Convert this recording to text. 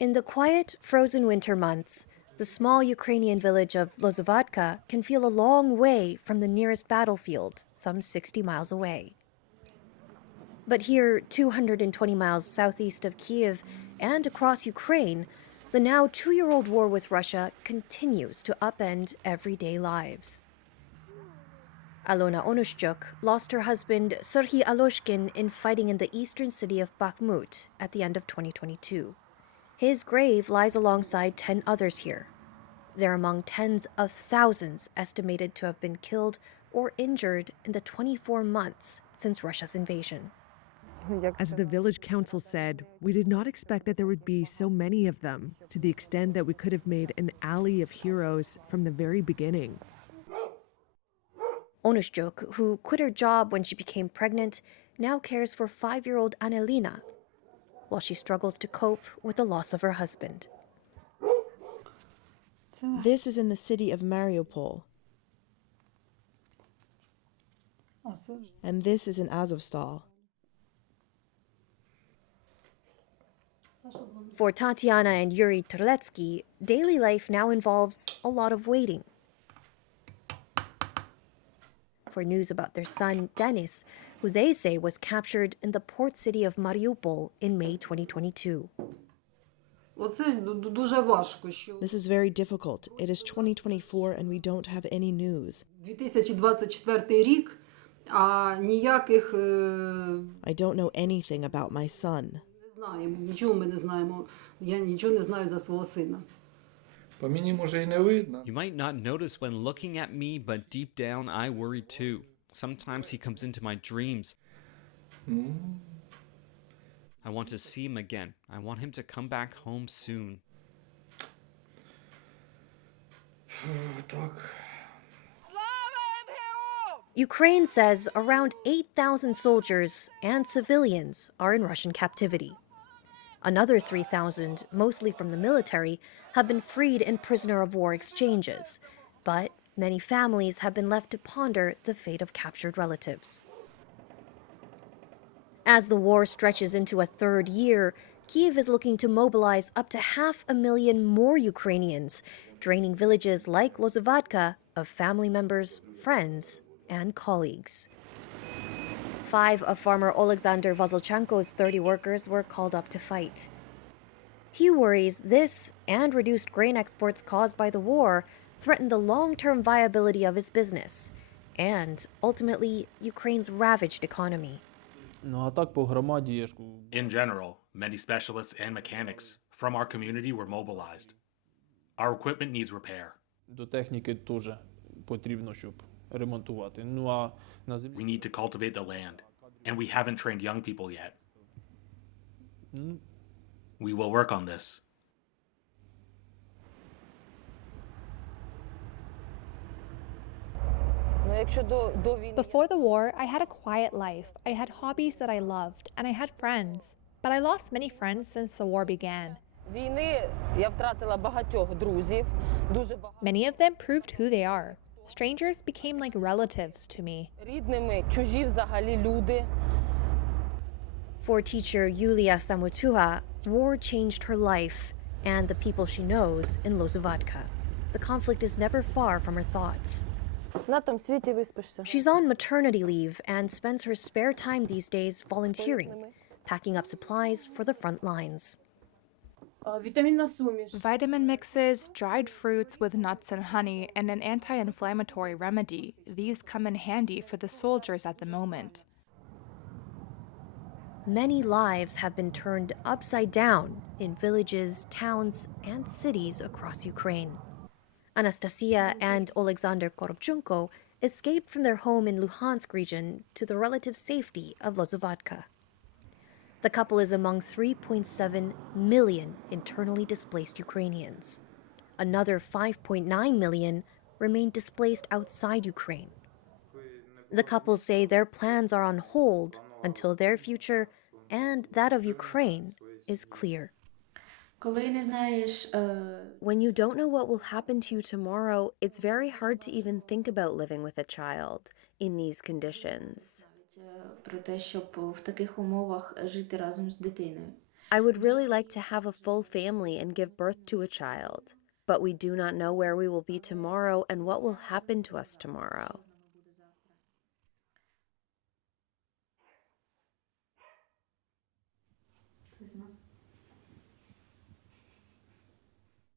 In the quiet, frozen winter months, the small Ukrainian village of Lozuvatka can feel a long way from the nearest battlefield, some 60 miles away. But here, 220 miles southeast of Kiev and across Ukraine, the now 2-year-old war with Russia continues to upend everyday lives. Alona Onushchuk lost her husband Serhiy Aloshkin in fighting in the eastern city of Bakhmut at the end of 2022. His grave lies alongside 10 others here. They're among tens of thousands estimated to have been killed or injured in the 24 months since Russia's invasion. As the village council said, we did not expect that there would be so many of them, to the extent that we could have made an alley of heroes from the very beginning. Onushchuk, who quit her job when she became pregnant, now cares for 5-year-old Annelina, while she struggles to cope with the loss of her husband. This is in the city of Mariupol. And this is in Azovstal. For Tatiana and Yuri Terletsky, daily life now involves a lot of waiting. For news about their son, Denis, who they say was captured in the port city of Mariupol in May 2022. This is very difficult. It is 2024 and we don't have any news. 2024 рік, а ніяких I don't know anything about my son. не знаємо, нічого ми не знаємо. Я нічого не знаю за свого сина. По мені може і не видно. You might not notice when looking at me, but deep down I worry too. Sometimes he comes into my dreams. I want to see him again. I want him to come back home soon. Так. Ukraine says around 8,000 soldiers and civilians are in Russian captivity. Another 3,000, mostly from the military, have been freed in prisoner of war exchanges, but many families have been left to ponder the fate of captured relatives. As the war stretches into a third year, Kyiv is looking to mobilize up to 500,000 more Ukrainians, draining villages like Lozuvatka of family members, friends, and colleagues. 5 of farmer Alexander Vazolchenko's 30 workers were called up to fight. He worries this and reduced grain exports caused by the war threaten the long-term viability of his business and, ultimately, Ukraine's ravaged economy. In general, many specialists and mechanics from our community were mobilized. Our equipment needs repair. We need to cultivate the land, and we haven't trained young people yet. We will work on this. Before the war, I had a quiet life. I had hobbies that I loved, and I had friends. But I lost many friends since the war began. Many of them proved who they are. Strangers became like relatives to me. For teacher Yulia Samutuha, war changed her life and the people she knows in Lozuvatka. The conflict is never far from her thoughts. She's on maternity leave and spends her spare time these days volunteering, packing up supplies for the front lines. Vitamin mixes, dried fruits with nuts and honey, and an anti-inflammatory remedy. These come in handy for the soldiers at the moment. Many lives have been turned upside down in villages, towns, and cities across Ukraine. Anastasia and Alexander Korobchunko escaped from their home in Luhansk region to the relative safety of Lozuvatka. The couple is among 3.7 million internally displaced Ukrainians. Another 5.9 million remain displaced outside Ukraine. The couple say their plans are on hold until their future and that of Ukraine is clear. When you don't know what will happen to you tomorrow, it's very hard to even think about living with a child in these conditions. I would really like to have a full family and give birth to a child, but we do not know where we will be tomorrow and what will happen to us tomorrow.